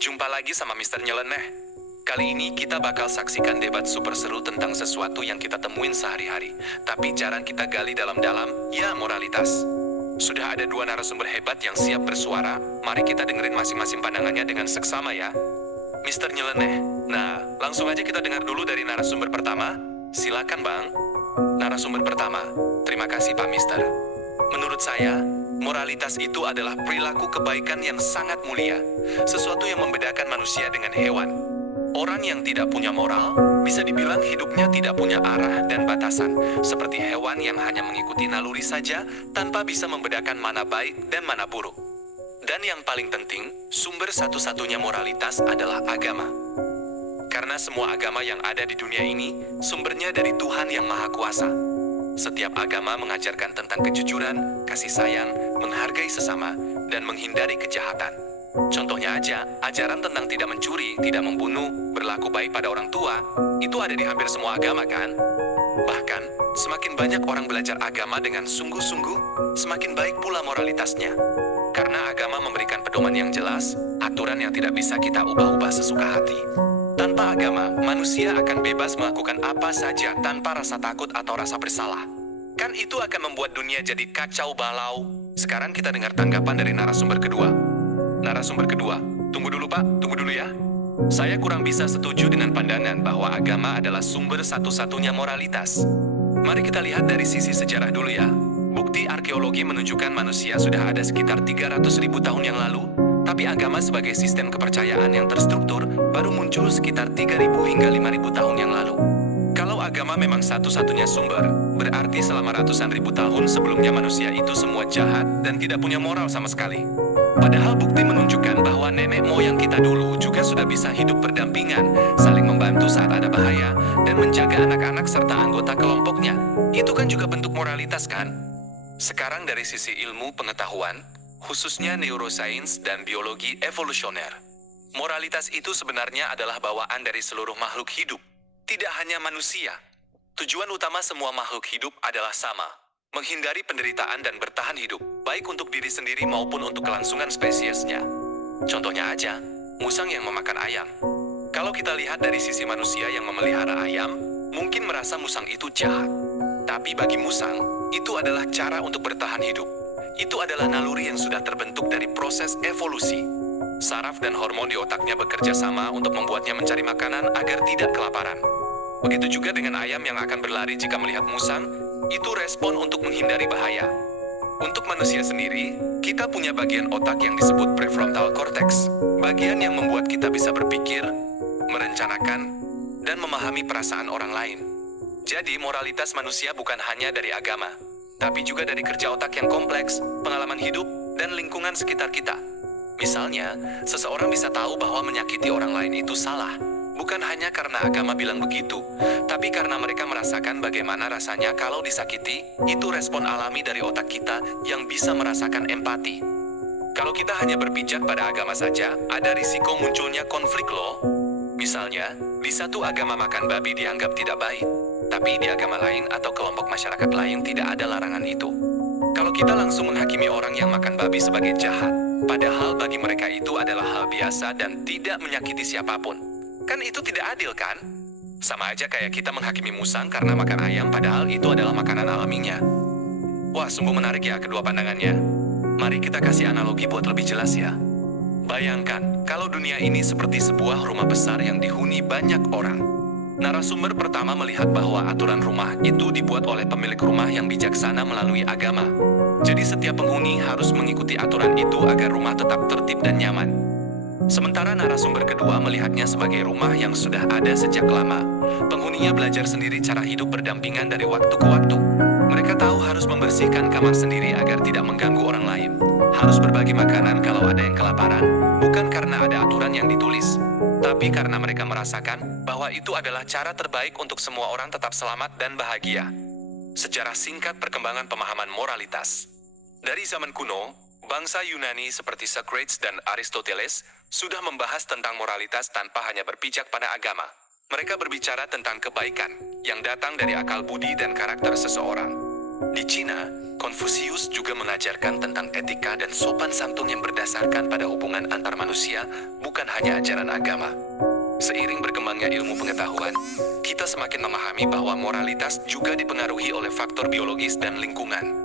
Jumpa lagi sama Mister Nyeleneh. Kali ini kita bakal saksikan debat super seru tentang sesuatu yang kita temuin sehari-hari, tapi jarang kita gali dalam-dalam, ya moralitas. Sudah ada dua narasumber hebat yang siap bersuara, mari kita dengerin masing-masing pandangannya dengan seksama ya. Mister Nyeleneh, nah langsung aja kita dengar dulu dari narasumber pertama. Silakan Bang. Narasumber pertama, terima kasih Pak Mister. Menurut saya, moralitas itu adalah perilaku kebaikan yang sangat mulia, sesuatu yang membedakan manusia dengan hewan. Orang yang tidak punya moral, bisa dibilang hidupnya tidak punya arah dan batasan, seperti hewan yang hanya mengikuti naluri saja, tanpa bisa membedakan mana baik dan mana buruk. Dan yang paling penting, sumber satu-satunya moralitas adalah agama. Karena semua agama yang ada di dunia ini, sumbernya dari Tuhan yang Maha Kuasa. Setiap agama mengajarkan tentang kejujuran, kasih sayang, menghargai sesama, dan menghindari kejahatan. Contohnya aja, ajaran tentang tidak mencuri, tidak membunuh, berlaku baik pada orang tua, itu ada di hampir semua agama kan? Bahkan, semakin banyak orang belajar agama dengan sungguh-sungguh, semakin baik pula moralitasnya. Karena agama memberikan pedoman yang jelas, aturan yang tidak bisa kita ubah-ubah sesuka hati. Tanpa agama, manusia akan bebas melakukan apa saja tanpa rasa takut atau rasa bersalah. Kan itu akan membuat dunia jadi kacau balau. Sekarang kita dengar tanggapan dari narasumber kedua. Narasumber kedua, tunggu dulu Pak, tunggu dulu ya. Saya kurang bisa setuju dengan pandangan bahwa agama adalah sumber satu-satunya moralitas. Mari kita lihat dari sisi sejarah dulu ya. Bukti arkeologi menunjukkan manusia sudah ada sekitar 300.000 tahun yang lalu, tapi agama sebagai sistem kepercayaan yang terstruktur baru muncul sekitar 3.000 hingga 5.000 tahun yang lalu. Kalau agama memang satu-satunya sumber, berarti selama ratusan ribu tahun sebelumnya manusia itu semua jahat dan tidak punya moral sama sekali. Padahal bukti menunjukkan bahwa nenek moyang kita dulu juga sudah bisa hidup berdampingan, saling membantu saat ada bahaya, dan menjaga anak-anak serta anggota kelompoknya. Itu kan juga bentuk moralitas kan? Sekarang dari sisi ilmu pengetahuan, khususnya neuroscience dan biologi evolusioner. Moralitas itu sebenarnya adalah bawaan dari seluruh makhluk hidup, tidak hanya manusia. Tujuan utama semua makhluk hidup adalah sama. Menghindari penderitaan dan bertahan hidup, baik untuk diri sendiri maupun untuk kelangsungan spesiesnya. Contohnya aja, musang yang memakan ayam. Kalau kita lihat dari sisi manusia yang memelihara ayam, mungkin merasa musang itu jahat. Tapi bagi musang, itu adalah cara untuk bertahan hidup. Itu adalah naluri yang sudah terbentuk dari proses evolusi. Saraf dan hormon di otaknya bekerja sama untuk membuatnya mencari makanan agar tidak kelaparan. Begitu juga dengan ayam yang akan berlari jika melihat musang, itu respon untuk menghindari bahaya. Untuk manusia sendiri, kita punya bagian otak yang disebut prefrontal cortex, bagian yang membuat kita bisa berpikir, merencanakan, dan memahami perasaan orang lain. Jadi moralitas manusia bukan hanya dari agama, tapi juga dari kerja otak yang kompleks, pengalaman hidup, dan lingkungan sekitar kita. Misalnya, seseorang bisa tahu bahwa menyakiti orang lain itu salah, bukan hanya karena agama bilang begitu, tapi karena mereka merasakan bagaimana rasanya kalau disakiti, itu respon alami dari otak kita yang bisa merasakan empati. Kalau kita hanya berpijak pada agama saja, ada risiko munculnya konflik loh. Misalnya, di satu agama makan babi dianggap tidak baik, tapi di agama lain atau kelompok masyarakat lain tidak ada larangan itu. Kalau kita langsung menghakimi orang yang makan babi sebagai jahat, padahal bagi mereka itu adalah hal biasa dan tidak menyakiti siapapun. Kan itu tidak adil kan? Sama aja kayak kita menghakimi musang karena makan ayam padahal itu adalah makanan alaminya. Wah, sungguh menarik ya kedua pandangannya. Mari kita kasih analogi buat lebih jelas ya. Bayangkan, kalau dunia ini seperti sebuah rumah besar yang dihuni banyak orang. Narasumber pertama melihat bahwa aturan rumah itu dibuat oleh pemilik rumah yang bijaksana melalui agama. Jadi setiap penghuni harus mengikuti aturan itu agar rumah tetap tertib dan nyaman. Sementara narasumber kedua melihatnya sebagai rumah yang sudah ada sejak lama. Penghuninya belajar sendiri cara hidup berdampingan dari waktu ke waktu. Mereka tahu harus membersihkan kamar sendiri agar tidak mengganggu orang lain. Harus berbagi makanan kalau ada yang kelaparan, bukan karena ada aturan yang ditulis, tapi karena mereka merasakan bahwa itu adalah cara terbaik untuk semua orang tetap selamat dan bahagia. Sejarah singkat perkembangan pemahaman moralitas. Dari zaman kuno, bangsa Yunani seperti Socrates dan Aristoteles sudah membahas tentang moralitas tanpa hanya berpijak pada agama. Mereka berbicara tentang kebaikan yang datang dari akal budi dan karakter seseorang. Di Cina, Konfusius juga mengajarkan tentang etika dan sopan santun yang berdasarkan pada hubungan antar manusia, bukan hanya ajaran agama. Seiring berkembangnya ilmu pengetahuan, kita semakin memahami bahwa moralitas juga dipengaruhi oleh faktor biologis dan lingkungan.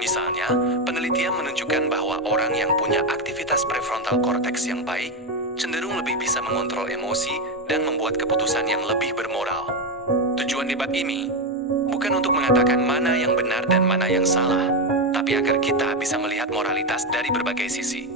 Misalnya, penelitian menunjukkan bahwa orang yang punya aktivitas prefrontal cortex yang baik cenderung lebih bisa mengontrol emosi dan membuat keputusan yang lebih bermoral. Tujuan debat ini bukan untuk mengatakan mana yang benar dan mana yang salah, tapi agar kita bisa melihat moralitas dari berbagai sisi.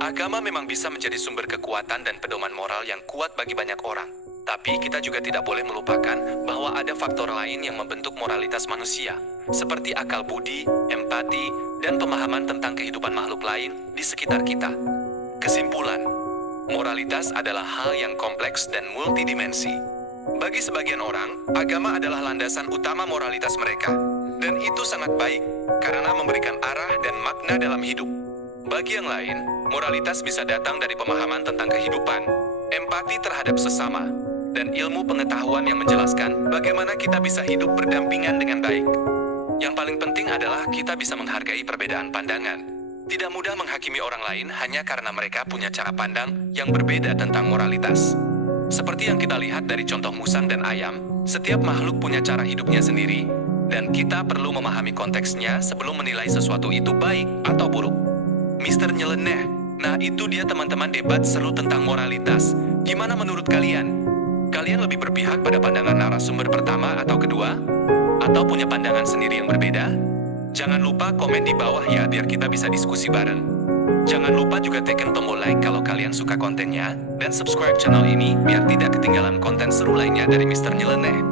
Agama memang bisa menjadi sumber kekuatan dan pedoman moral yang kuat bagi banyak orang, tapi kita juga tidak boleh melupakan bahwa ada faktor lain yang membentuk moralitas manusia, seperti akal budi, empati, dan pemahaman tentang kehidupan makhluk lain di sekitar kita. Kesimpulan, moralitas adalah hal yang kompleks dan multidimensi. Bagi sebagian orang, agama adalah landasan utama moralitas mereka, dan itu sangat baik karena memberikan arah dan makna dalam hidup. Bagi yang lain, moralitas bisa datang dari pemahaman tentang kehidupan, empati terhadap sesama, dan ilmu pengetahuan yang menjelaskan bagaimana kita bisa hidup berdampingan dengan baik. Yang paling penting adalah kita bisa menghargai perbedaan pandangan. Tidak mudah menghakimi orang lain hanya karena mereka punya cara pandang yang berbeda tentang moralitas. Seperti yang kita lihat dari contoh musang dan ayam, setiap makhluk punya cara hidupnya sendiri, dan kita perlu memahami konteksnya sebelum menilai sesuatu itu baik atau buruk. Mister Nyeleneh, nah itu dia teman-teman debat seru tentang moralitas. Gimana menurut kalian? Kalian lebih berpihak pada pandangan narasumber pertama atau kedua? Atau punya pandangan sendiri yang berbeda? Jangan lupa komen di bawah ya biar kita bisa diskusi bareng. Jangan lupa juga tekan tombol like kalau kalian suka kontennya, dan subscribe channel ini biar tidak ketinggalan konten seru lainnya dari Mister Nyeleneh.